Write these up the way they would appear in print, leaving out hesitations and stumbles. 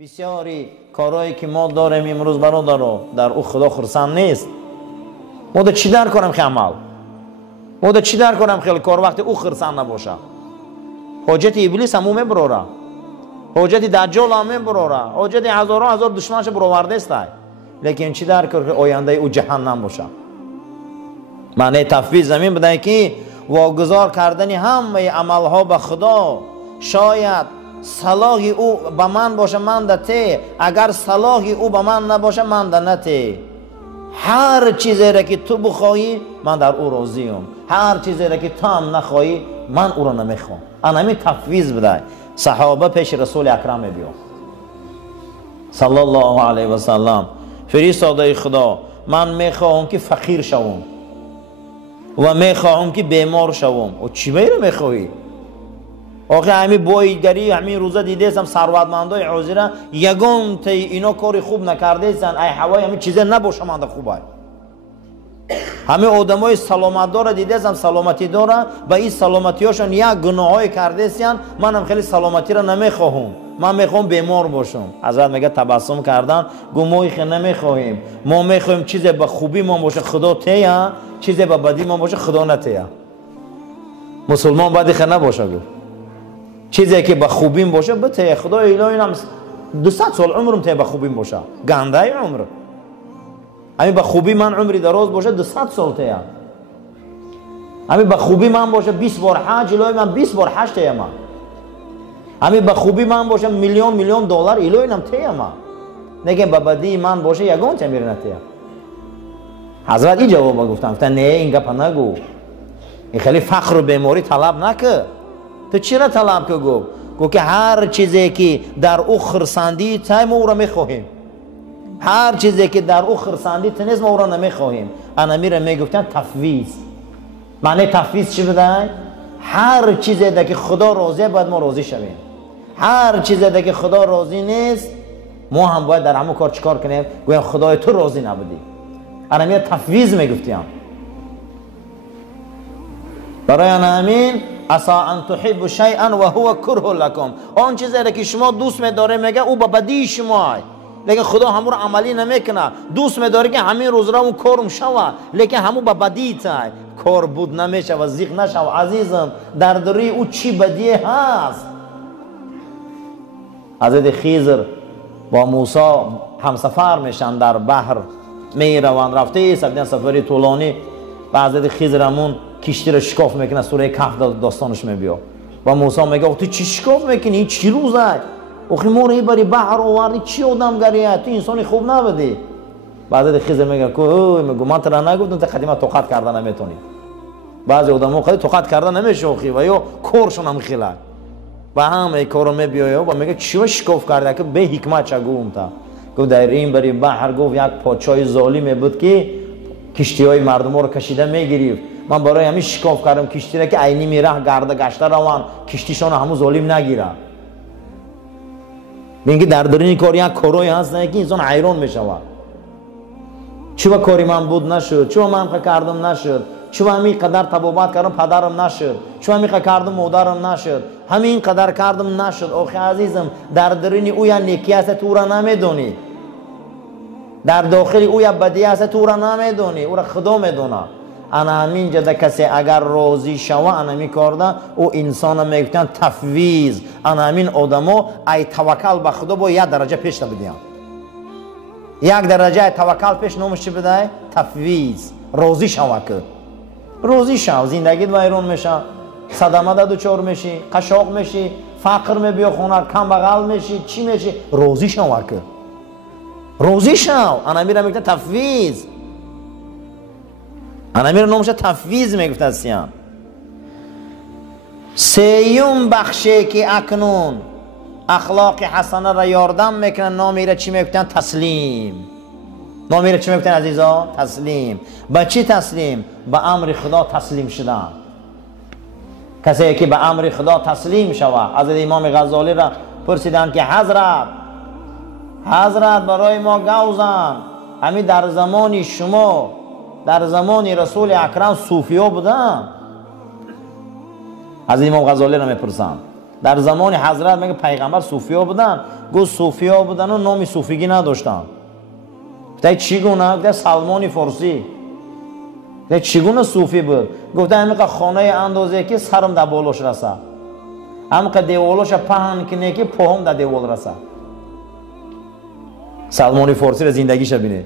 بسیاری کارهایی که ما داریم امروز برادر در او خدا خرسند نیست. ما دا چی در کنم خیلی عمل؟ ما دا چی در کنم خیلی کار وقتی او خرسند نباشه؟ حاجت ابلیس هم میبروره، حاجت دجال هم میبروره، حاجت هزاران هزار دشمنش برآورده است. لیکن چی در کنه که آینده او جهنم باشه؟ معنی تفویض زمین بده که واگذار کردن همه عملها به خدا. شاید صلاح او به من باشه من ده ته، اگر صلاح او به من نباشه من ده نته. هر چیزی را که تو بخواهی من در او راضیم، هر چیزی را که تو هم نخواهی من او را نمیخوام. انا همین تفویض بده. صحابه پیش رسول اکرم بیا صلی الله علیه و سلم، فرستاده خدا من میخواهم که فقیر شوم و میخواهم که بیمار شوم. و چی میره میخواهی؟ آخه همین بایگری همین روزه دیده هم ثروتمندای عوضیره یگان تی اینا کاری خوب نکرده ایستن ای هوای همین چیزه نباشه من ده خوبه. همه آدمای سلامت داره دیده هم سلامتی داره به این سلامتی هاشون یک گناهای کرده ایستن. منم خیلی سلامتی را نمیخواهم، من میخوام بیمار باشم. حضرت میگه تبسم کردن گو ما خیلی نمیخواهیم، ما میخواهیم چیزی به خوبی ما باشه خدا تیه، چیزی به بدی ما باشه خدا نتیه. مسلمان بدی خیلی نباشه، گو چیزی که به خوبیم باشه بته خدا الهی اینم 200 سال عمرم ته به خوبیم باشه گنده عمر. همین به خوبی من عمری دراز باشه 200 سال ته. همین به خوبی من باشه 20 بار حج الهی من 20 بار حج ته من. همین به خوبی من باشه میلیون دلار الهی اینم ته من. نگه به بدی من باشه یگان ته میره نته. حضرت این جواب گفتم نه این گپ نگو، این خیلی فقر و بیماری طلب نکن. تو چرا طلب که گو که هر چیزی که در او خرسندی تای ما او را میخواهیم، هر چیزی که در او خرسندی تنیز ما او را نمیخواهیم. انا میره میگفتن تفویض. معنی تفویض چی بده؟ هر چیزی که خدا راضیه باید ما راضی شویم، هر چیزی که خدا راضی نیست ما هم باید در همون کار چیکار کنیم؟ گویم خدای تو راضی نبودی. انا میره تفویض میگفتیم. برای همین عسا ان تحبوا شیئا و هو کره لکم، آن چیزی که شما دوست می‌داره میگه او به بدی شما، لیکن خدا همون رو عملی نمیکنه. دوست می‌داره که همین روز را اون کارم شوه لیکن همون به بدی تای کار بود نمیشه و زیغ نشه. عزیزم در دری او چی بدی هست؟ حضرت خضر با موسی همسفر میشن در بحر میروند، رفته ایست سفری طولانی و حضرت خضر همون کشتی رو شکاف میکنه. سوره کهف داستانش میبیا و موسی میگه تو چی شکاف میکنی؟ این چی روزه؟ آخه ما رو بری بحر آوردی چی آدمگریه؟ تو انسانی خوب نبودی. بعد خضر میگه که من تو را نگفتم تو قدیما توقت کردن نمیتونی. بعضی آدما خیلی توقت کردن نمیشه و یا کورشون هم خیلی و همه کارو میبیایه و میگه چی شکاف کرده که به حکمت چه گفتم؟ گفت در این بری بحر گفت یک پادشاه ظالمی بود که کشتی‌های مردم رو کشیده میگرفت. من برای همین شکاف کردم کشتی را که عینی میره گرده گشته روان کشتیشان همون ظالم نگیره. میگه در درین کار یک کارایی هست که انسان حیران میشود. چرا کاری من بود نشد؟ چرا من کردم نشد؟ چرا همین قدر تبابت کردم پدرم نشد؟ چرا همین کردم مادرم نشد؟ همین قدر کردم نشد. آخه عزیزم در درین او یا نیکی است تو را نمیدونی، در داخل او یا بدی است تو را نمیدونی، او را خدا میدونه. انا همین جده کسی اگر راضی شوه انا می کرده او انسان میگفتن تفویض. انا همین آدمو ای توکل به خدا با یک درجه پیش بدیم. یک درجه توکل پیش نامش چی بده؟ تفویض. راضی شوه که راضی شو زندگیت ویران میشه، صدمه ده دوچار میشی، قشاق میشی، فقر میبیا خونه، کم بغل میشی، چی میشی؟ راضی شوه که راضی شو. انا میرم میگفتن تفویض. انا میره نامش تفویض میگفت هستیم. سیوم بخشه که اکنون اخلاق حسنه را یاردم میکنن نامیره چی میگفتن؟ تسلیم. نامیره چی میگفتن عزیزا؟ تسلیم. به چی تسلیم؟ به امر خدا تسلیم شدن. کسی که به امر خدا تسلیم شوه. حضرت امام غزالی را پرسیدن که حضرت برای ما گوزن همین در زمان شما در زمان رسول اکرم صوفیا بودن. از امام غزالی را میپرسن در زمان حضرت میگه پیغمبر صوفیا بودن، گفت صوفیا بودن و نام صوفیگی نداشتن. گفت چگونه؟ گفت سلمان فارسی. گفت چگونه صوفی بود؟ گفت همین خانه اندازه که سرم در بالاش رسه، همین دیوالش پهن کنه که پاهم در دیوال رسه. سلمان فارسی را زندگیش بینه،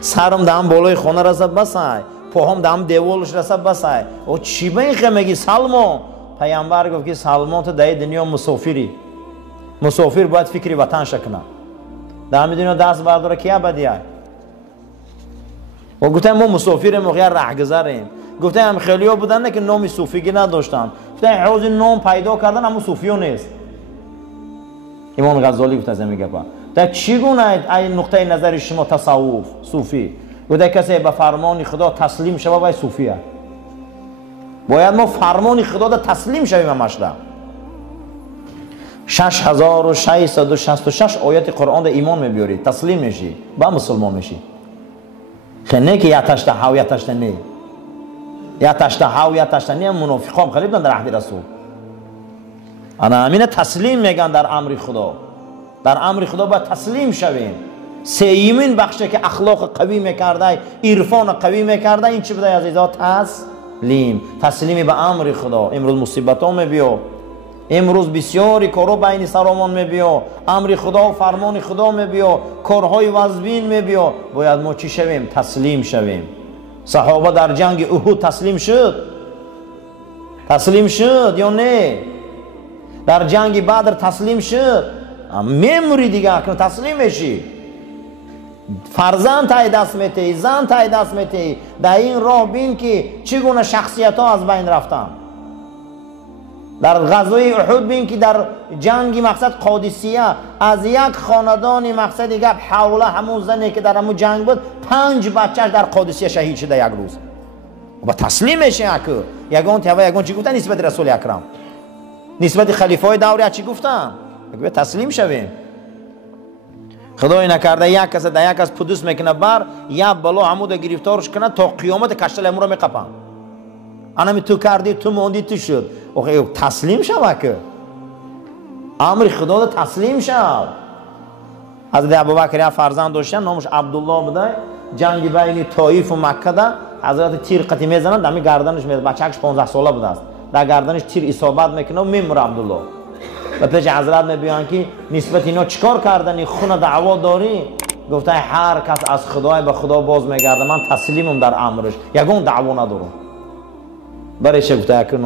سرم در هم بالای خانه رسه بسای، پاهم در هم دیوالش رسه بسای. او چی به این میگی سلمان؟ پیامبر گفت که سلمان تو در دنیا مسافری، مسافر باید فکری وطن شکنه، در همین دنیا دست برداره که ابدیه. و گفتم ما مسافریم، ما رهگذریم. گفتم هم خیلی ها بودن که نام صوفیگی نداشتن، گفتم حوض نام پیدا کردن اما صوفیو نیست. امام غزالی گفت از این میگه در چگونه این نقطه نظر شما تصوف صوفی؟ گفته کسی به فرمان خدا تسلیم شود و صوفیه. باید ما فرمان خدا را تسلیم شویم. مشته 6666 آیت قرآن را ایمان میبیاری، تسلیم میشی، با مسلمان میشی. خیلی نه که یتش تحو یتش نه، یتش تحو یتش نه منافقان خیلی بودن در عهد رسول. انا همین تسلیم میگن در امر خدا، در امر خدا باید تسلیم شویم. سیمین بخشه که اخلاق قوی میکرده، عرفان قوی میکرده، این چی بوده عزیزا؟ تسلیم به امر خدا. امروز مصیبت ها میبیا، امروز بسیاری کارو بین سرامان میبیا، امر خدا و فرمان خدا میبیا، کارهای وزبین میبیا. باید ما چی شویم؟ تسلیم شویم. صحابه در جنگ احد تسلیم شد، تسلیم شد یا نه؟ در جنگ بدر تسلیم شد. میموری دیگه اکنون تسلیم میشی. فرزند تای دست میتی، زن تای دست میتی. در این راه بین که چگونه شخصیت ها از بین رفتن. در غزوه احد بین که در جنگی مقصد قادسیه از یک خاندانی مقصد دیگه حوله همون زنی که در همون جنگ بود 5 بچه‌اش در قادسیه شهید شده یک روز. و تسلیم میشه اکو یگان تیوا یگان چی گفتن نسبت رسول اکرم، نسبت خلیفه های دوره چی گفتن؟ میگه تسلیم شویم. خدای نکرده یک کس در یک کس پدوس میکنه بر یا بلا عمود گرفتارش کنه تا قیامت کشتل امور میقپن. انا تو کردی، تو موندی، تو شد. اوه تسلیم شو که امر خدا رو تسلیم شو. حضرت ابوبکر فرزند داشتن نامش عبدالله بوده. جنگ بین طائف و مکه ده حضرت تیر قطی میزنن دمی گردنش میاد. بچه‌اش 15 ساله بوده است، در گردنش تیر اصابت میکنه و میمیره عبدالله. و پیش حضرت میبیان که نسبت اینا چیکار کردنی، خون دعوا داری؟ گفته هر کس از خدای به خدا باز میگرده، من تسلیمم در امرش، یگون دعوا ندارم. برای چه گفته که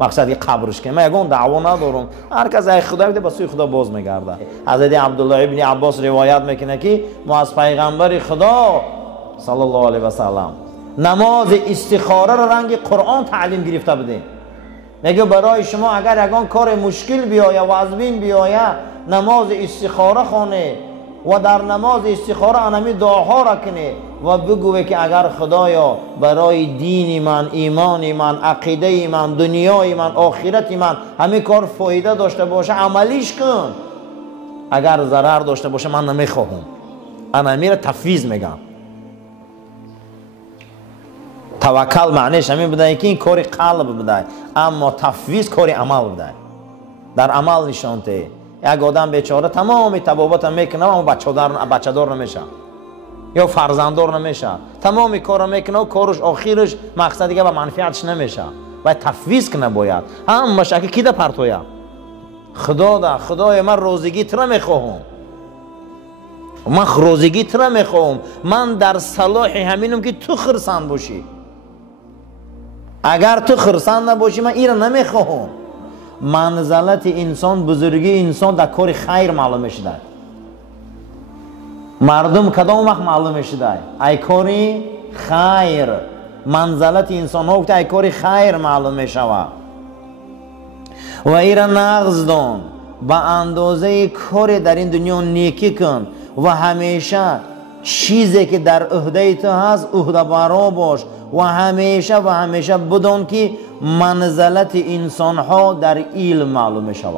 مقصدی قبرش که من یگون دعوا ندارم، هر کس از خدا بده به سوی خدا باز میگرده. حضرت عبدالله ابن عباس روایت میکنه که ما از پیغمبر خدا صلی الله علیه و سلم نماز استخاره را رنگ قرآن تعلیم گرفته بودیم. میگه برای شما اگر یگان کار مشکل بیاید و عزبین بیاید، نماز استخاره خونه و در نماز استخاره انمی دعاها را کنه و بگوه که اگر خدایا برای دین من، ایمان من، عقیده من، دنیای من، آخرت من همه کار فایده داشته باشه عملیش کن، اگر ضرر داشته باشه من نمیخواهم. انمی را تفویض میگم. توکل معنیش همین بوده که این کاری قلب بوده، اما تفویض کاری عمل بوده، در عمل نشانته. یک آدم بیچاره تمام تبابت میکنه اما بچه دار نمیشه یا فرزنددار نمیشه، تمام کار میکنه و کارش آخرش مقصد دیگه به منفعتش نمیشه. باید تفویض کنه. باید هم باشه که کی ده پرتویه خدا ده. خدای من روزگی تر میخواهم، من روزگی تر میخواهم، من در صلاح همینم که تو خرسند باشی. اگر تو خرسند نباشی من ایران نمیخواهم. منزلت انسان، بزرگی انسان در کار خیر معلوم میشه. مردم کدام وقت معلوم میشه ای کاری خیر. منزلت انسان ها وقت ای کاری خیر معلوم میشه و ایرا نغز دان با اندازه کار در این دنیا نیکی کن و همیشه چیزی که در عهده تو هست عهده برا باش و همیشه بدون که منزلت انسان ها در علم معلوم میشه.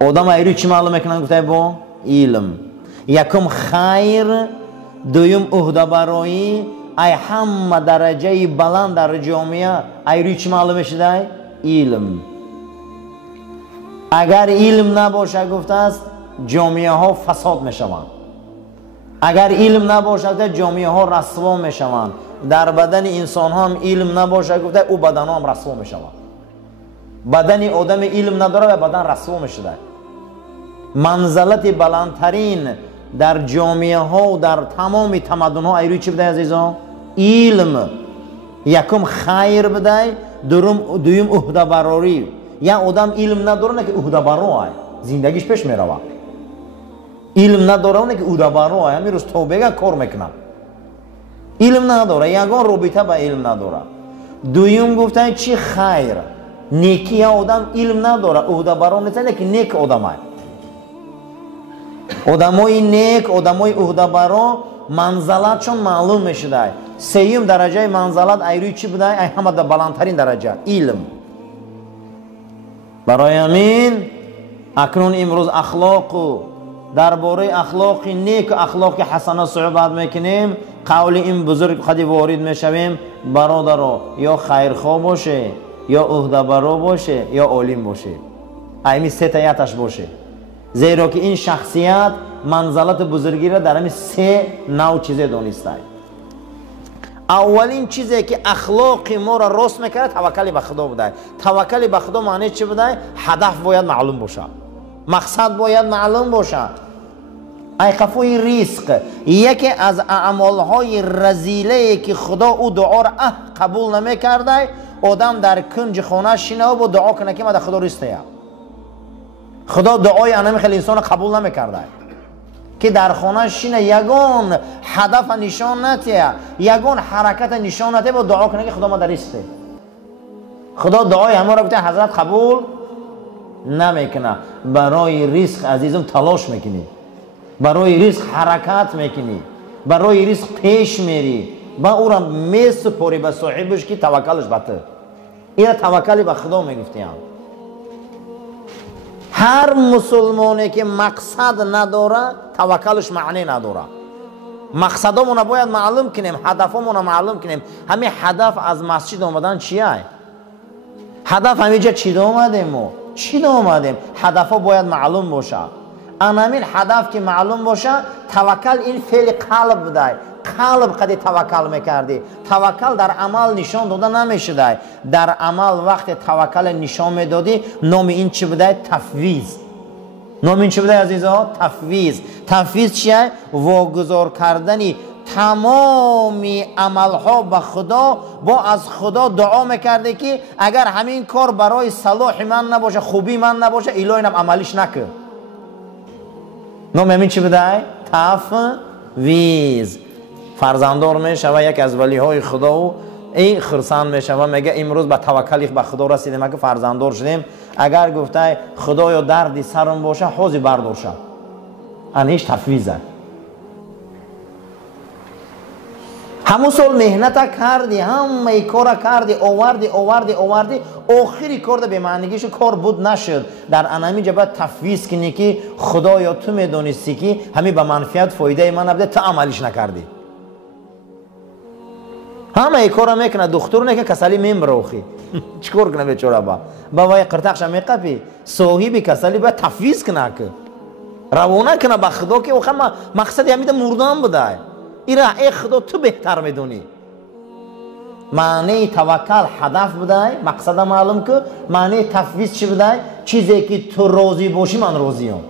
آدم ایرو چی معلوم میکنن؟ گفته با علم. یکم خیر، دویم عهده برایی. ای همه درجه بلند در جامعه ایرو چی معلوم میشه؟ علم. اگر علم نباشه گفته است جامعه ها فساد میشوند. اگر علم نباشه جامعه ها رسوا میشوند. در بدن انسان ها هم علم نباشه گفته او بدن ها هم رسوا میشوند. بدن آدم علم نداره و بدن رسوا میشه. منزلت بلندترین در جامعه ها و در تمام تمدن ها ایروی چی بده عزیزان؟ علم. یکم خیر بده، دویم عهده براری. یا آدم علم نداره نه که عهده برای زندگیش پیش میروه. علم نداره نه که عهده برای همین روز توبه کار میکنه. علم نداره، یگان رابطه با علم نداره. دویم گفتن چی خیر نیکی آدم علم نداره عهده برای نیست نه که نیک آدم های. آدمای نیک، آدمای عهده برا منزلتشون معلوم میشه. سوم درجه منزلت ایروی چی بوده؟ ای همه در بلندترین درجه علم. برای همین اکنون امروز اخلاق و درباره اخلاق نیک و اخلاق حسنه صحبت میکنیم. قول این بزرگ خودی وارد میشویم برادرها، یا خیرخواه باشه، یا عهده برا باشه، یا عالم باشه. ایمی سه تایتش باشه. زیرا که این شخصیت منزلت بزرگی را در همین سه نوع چیزه دانسته. اولین چیزی که اخلاق ما را راست میکنه توکل به خدا بوده. توکل به خدا معنی چی بوده؟ هدف باید معلوم باشه، مقصد باید معلوم باشه. ای خفای رزق یکی از اعمالهای رذیله که خدا او دعا را قبول نمیکرده، آدم در کنج خانه شینه و دعا کنه که من در خدا رسته. خدا دعای انمی خیلی انسان قبول نمیکرده که در خانه شینه یگان هدف نشان نتیه، یگان حرکت نشان نتیه با دعا کنه که خدا ما در رسته. خدا دعای همه را بوده حضرت قبول نمیکنه. برای رزق عزیزم تلاش میکنی، برای رزق حرکت میکنی، برای رزق پیش میری، با او را میسپاری به صاحبش که توکلش بته. این توکل به خدا میگفتیم. هر مسلمانی که مقصد نداره توکلش معنی نداره. مقصدمون باید معلوم کنیم، هدفمون معلوم کنیم. همین هدف از مسجد آمدن چیه؟ هدف همینجا چی آمدیم و چی آمدیم؟ هدفها باید معلوم باشه. همین هدف که معلوم باشه، توکل این فعل قلب بده. قلب قد توکل میکردی. توکل در عمل نشان داده نمیشه. در عمل وقت توکل نشان میدادی نام این چی بوده؟ تفویض. نام این چی بوده عزیزا؟ تفویض. تفویض چیه؟ واگذار کردنی تمامی عملها به خدا، با از خدا دعا میکردی که اگر همین کار برای صلاح من نباشه، خوبی من نباشه، الهی اینم عملیش نکن. نام همین چی بوده؟ تفویض. فرزندار میشوه یک از ولی های خدا و این خرسند میشوه میگه امروز به توکل به خدا رسیدیم، اگه فرزندار شدیم، اگر گفته خدایا دردی سرم باشه حاضر بردار شد، انیش تفویضه. همون سال مهنت کردی، همه کار کردی، آوردی آخری کار به معنیگیش کار بود نشد. در انمی جبه تفویض کنی که خدایا تو میدونستی که همین به منفعت فایده من نبوده، تا عملیش نکردی. همه ای کارا میکنه، دکتر نه که کسلی میمروخی چیکار کنه بیچاره با وای قرتقش میقپی صاحب کسلی با تفویض کنه که روانه کنه به خدا که اوخه مقصد همین مردان بوده. ایرا ای خدا تو بهتر میدونی. معنی توکل هدف بوده، مقصد معلوم که. معنی تفویض چی بوده؟ چیزی که تو راضی باشی من راضیم.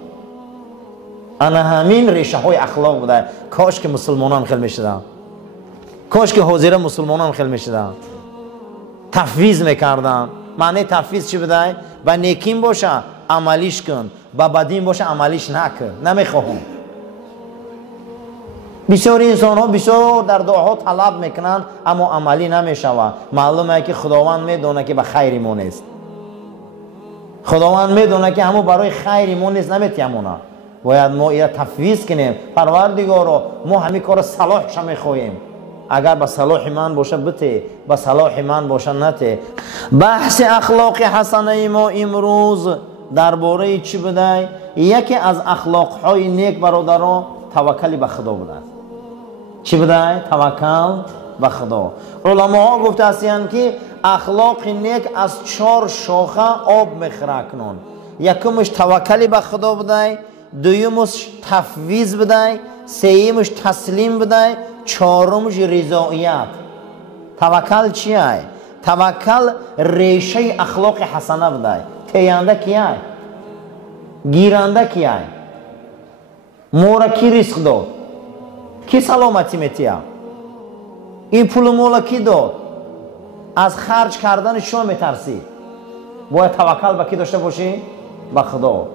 انا همین ریشه های اخلاق بوده. کاش که مسلمانان خیلی میشدن، کاش که حاضر مسلمانان خیلی میشدن، تفویض میکردن. معنی تفویض چی بوده؟ با نیکیم باشه عملیش کن، با بدیم باشه عملیش نکن. نمیخواهم. بسیار انسان ها بسیار در دعاها طلب میکنن اما عملی نمیشوه. معلومه که خداوند میدونه که به خیر ما نیست. خداوند میدونه که همون برای خیر ما نیست، نمیتیمونه. باید ما ایره تفویض کنیم. پروردگارا ما همین کار صلاحش میخواهیم، اگر به صلاح من باشه بته، به صلاح من باشه نته. بحث اخلاق حسنه ما امروز درباره چی بوده؟ یکی از اخلاق های نیک برادران توکل به خدا بوده. چی بوده؟ توکل به خدا. علما ها گفته هستند که اخلاق نیک از 4 شاخه آب میخوره کنن. یکمش توکلی به خدا بدای، دویمش تفویض بدای، سیمش تسلیم بدای، چهارمش رضایت. توکل چیه؟ توکل ریشه اخلاق حسنه بدای. تیانده کیه؟ گیرنده کیه؟ مورا کی رزق داد؟ کی سلامتی میتیه؟ این پول مولا کی داد؟ از خرج کردن شما میترسی. باید توکل به کی داشته باشی؟ به خدا.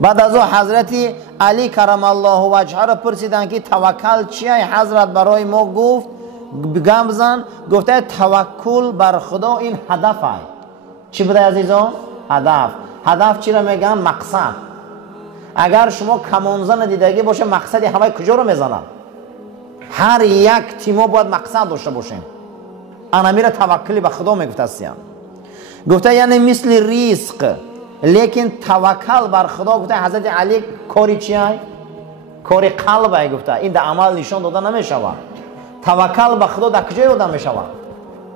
بعد از او حضرت علی کرم الله وجهه را پرسیدن که توکل چیه؟ حضرت برای ما گفت، گم بزن، گفته توکل بر خدا این هدفه. چی بوده عزیزان؟ هدف. هدف چی را میگن؟ مقصد. اگر شما کمانزن دیدگی باشه مقصدی همه کجا رو میزنن؟ هر یک تیما باید مقصد داشته باشیم. انا میره توکلی به خدا میگفته است. گفته یعنی مثل رزق، لیکن توکل بر خدا گفته حضرت علی کاری چیه؟ کاری قلبه. گفته این در عمل نشان داده نمیشود. توکل به خدا در کجای آدم میشود؟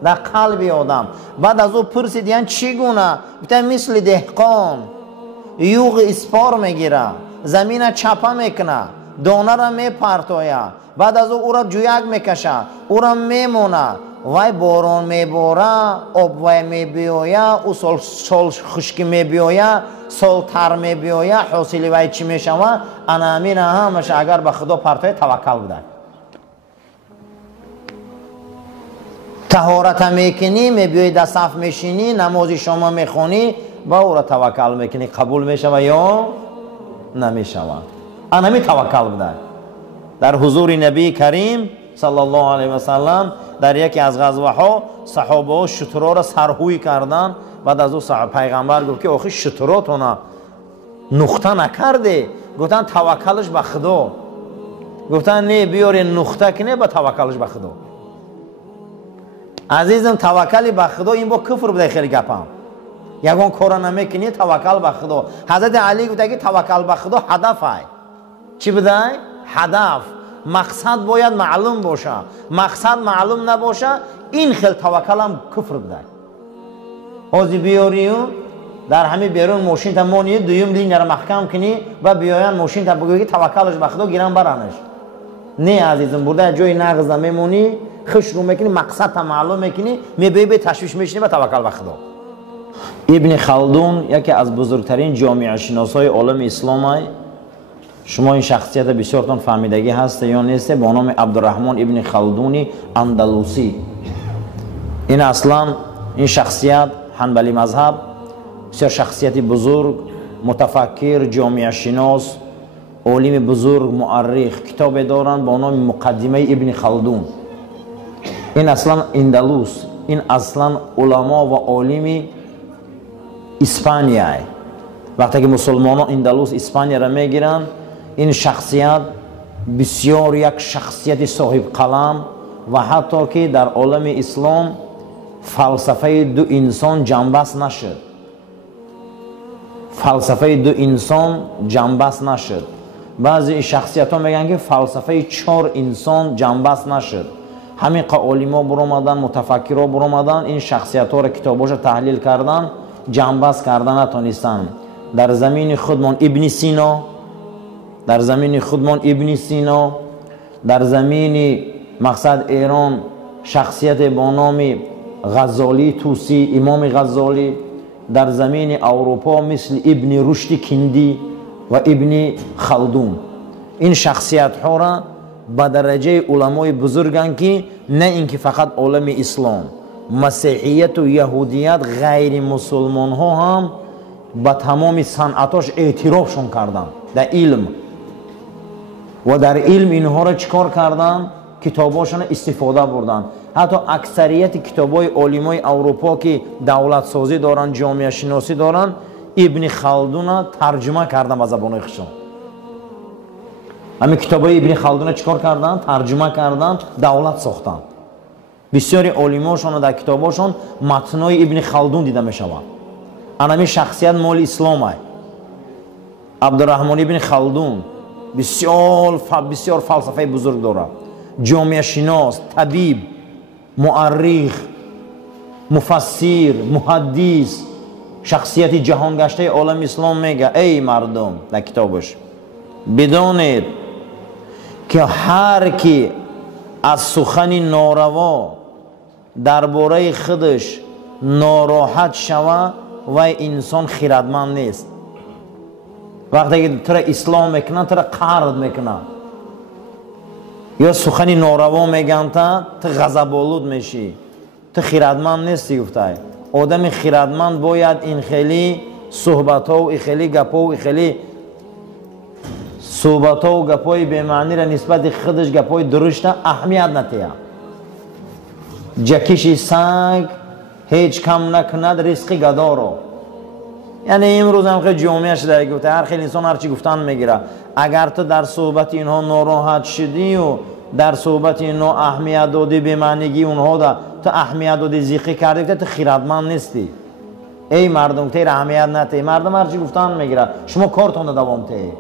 در قلب آدم. بعد از او پرسید یعنی چگونه؟ گفته مثل دهقان یوغ اسپار میگیره، زمین چپه میکنه، دانه را میپرتویه، بعد از او را جویک میکشه، او را میمونه، وای باران میباره، آب وای میبیایه، او سال خشکی میبیایه، سال تر میبیایه، حاصل وای چی میشوه؟ انا امین همش اگر به خدا پرتوی توکل بده. طهارت میکنی، میبیایی در صف میشینی، نماز شما میخونی، با او را توکل میکنی، قبول میشوه یا نمیشوه؟ انا می توکل بده. در حضور نبی کریم صلی الله علیه و سلم در یکی از غزوه‌ها صحابه ها شترها را سرهوی کردن. بعد از او پیغمبر گفت که آخه شتراتون نقطه نکرده؟ گفتن توکلش به خدا. گفتن نه بیاری نقطه کنه با توکلش به خدا. عزیزم توکلی به خدا این با کفر بده. خیلی گپم یگان کار نمیکنی توکل به خدا. حضرت علی گفته که توکل به خدا هدفه. چی بده؟ هدف. مقصد باید معلوم باشه. مقصد معلوم نباشه این خیلی توکل هم کفر بده. حاضی بیاری در همین بیرون ماشین تا مونی دویم لینه را محکم کنی و بیاین ماشین تا بگویی که توکلش به خدا گیرن برانش. نه عزیزم برده جای نغز نمیمونی، خوش رو میکنی، مقصد تا معلوم میکنی، میبی به تشویش میشنی و توکل به خدا. ابن خلدون یکی از بزرگترین جامعه شناسای عالم اسلام است. شما این شخصیت بسیارتون فهمیدگی هست یا نیست؟ با نام عبدالرحمن ابن خلدونی اندلوسی. این اصلا این شخصیت حنبلی مذهب، بسیار شخصیتی بزرگ، متفکر، جامعه شناس، عالم بزرگ، مؤرخ، کتاب دارند با نام مقدمه ابن خلدون. این اصلا اندلس، این اصلا علما و عالم اسپانیا. وقتی که مسلمانان اندلس اسپانیا را میگیرن، این شخصیت بسیار یک شخصیت صاحب قلم و حتی که در عالم اسلام فلسفه دو انسان جنبست نشد. فلسفه دو انسان جنبست نشد. بعضی شخصیت ها میگن که فلسفه 4 انسان جنبست نشد. همین عالما برآمدن، متفکرها برآمدن، این شخصیت ها را کتاباش تحلیل کردن، جنبست کردن نتونستن. در زمین خودمان ابن سینا، در زمین خودمان ابن سینا، در زمین مقصد ایران شخصیت با نام غزالی توسی، امام غزالی، در زمین اروپا مثل ابن رشد کندی و ابن خلدون. این شخصیت ها را به درجه علمای بزرگن که نه اینکه فقط عالم اسلام، مسیحیت و یهودیت، غیر مسلمان ها هم به تمام صنعتاش اعترافشون کردن در علم. و در علم اینها را چکار کردن؟ کتاباشون استفاده بردن. حتی اکثریت کتابای علمای اروپا که دولت سازی دارن، جامعه شناسی دارن، ابن خلدون ترجمه کردن به زبان خودشون. همین کتابای ابن خلدون چکار کردن؟ ترجمه کردن، دولت ساختن. بسیاری علماشون در کتاباشون متنای ابن خلدون دیده میشود. همین شخصیت مال اسلام است. عبدالرحمن ابن خلدون بسیار فلسفه بزرگ داره. جامعه شناس، طبیب، مؤرخ، مفسر، محدث، شخصیت جهان گشته عالم اسلام میگه ای مردم در کتابش بدونید که هر کی از سخن ناروا درباره خودش ناراحت شوه و انسان خردمند نیست. وقتی که تو را اسلام میکنن تو را قرد میکنن یا سخن ناروا میگن تو غضب‌آلود میشی، تو خردمند نیستی. گفته آدم خردمند باید این خیلی صحبت ها و این خیلی گپ ها و این خیلی صحبت ها و گپ های به معنی را نسبت خودش گپ های درشت اهمیت نتیه. جکش سگ هیچ کم نکند رزق گدا رو. یعنی امروز هم خیلی جامعه شده گفته هر خیلی انسان هرچی گفتن میگیره. اگر تو در صحبت اینها ناراحت شدی و در صحبت اینها اهمیت دادی به معنیگی اونها دا تو اهمیت دادی زیقی کردی تو خردمند نیستی. ای مردم تیر اهمیت نتی، مردم هرچی گفتن میگیره، شما کارتون دوام تی.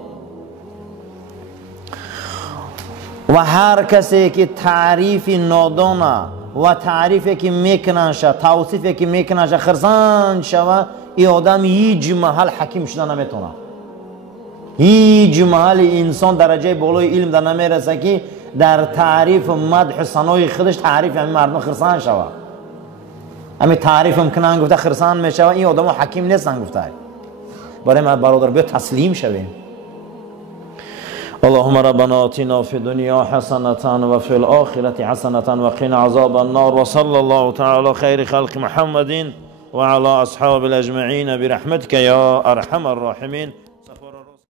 و هر کسی که تعریف نادانه و تعریفی که میکننشه توصیفی که میکننشه خرسان شوه، این آدم هیچ محل حکیم شده نمیتونه. هیچ محل انسان درجه بالای علم در نمیرسه که در تعریف مدح ثنای خودش تعریف همین مردم خرسان شوه. همین تعریف میکنن گفته خرسان میشوه، این آدم حکیم نیستن. گفته برای ما برادر بیا تسلیم شویم. اللهم ربنا آتنا في الدنيا حسنة وفي الآخرة حسنة وقنا عذاب النار وصلى الله تعالى خير خلق محمد وعلى أصحاب الأجمعين برحمتك يا أرحم الراحمين.